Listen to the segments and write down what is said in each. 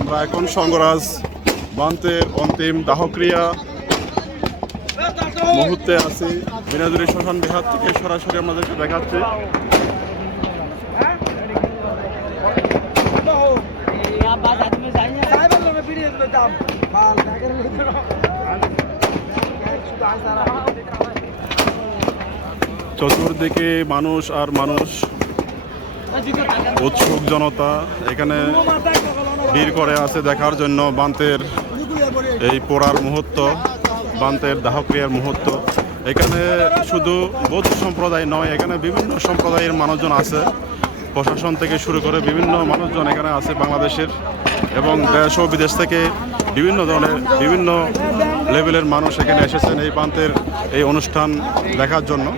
আমরা এখন সঙ্গরাজ বান্তের অন্তিম দাহক্রিয়া মুহূর্তে আছি। বিনাজুরি শ্মশান বিহার থেকে সরাসরি আমাদেরকে দেখাচ্ছে। চতুর্দিকে মানুষ আর মানুষ, উৎসুক জনতা এখানে ভিড় করে আছে দেখার জন্য বান্তের এই পোড়ার মুহূর্ত, বান্তের দাহক্রিয়ার মুহূর্ত। এখানে শুধু বৌদ্ধ সম্প্রদায় নয়, এখানে বিভিন্ন সম্প্রদায়ের মানুষজন আছে। প্রশাসন থেকে শুরু করে বিভিন্ন মানুষজন এখানে আছে বাংলাদেশের এবং দেশ ও বিদেশ থেকে বিভিন্ন ধরনের বিভিন্ন লেভেলের মানুষ এখানে এসেছেন এই বান্তের এই অনুষ্ঠান দেখার জন্য।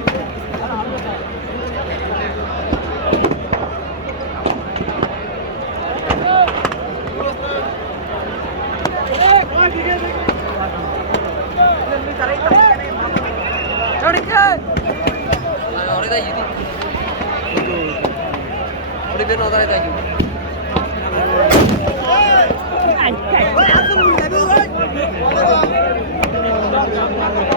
Hãy subscribe cho kênh Ghiền Mì Gõ để không bỏ lỡ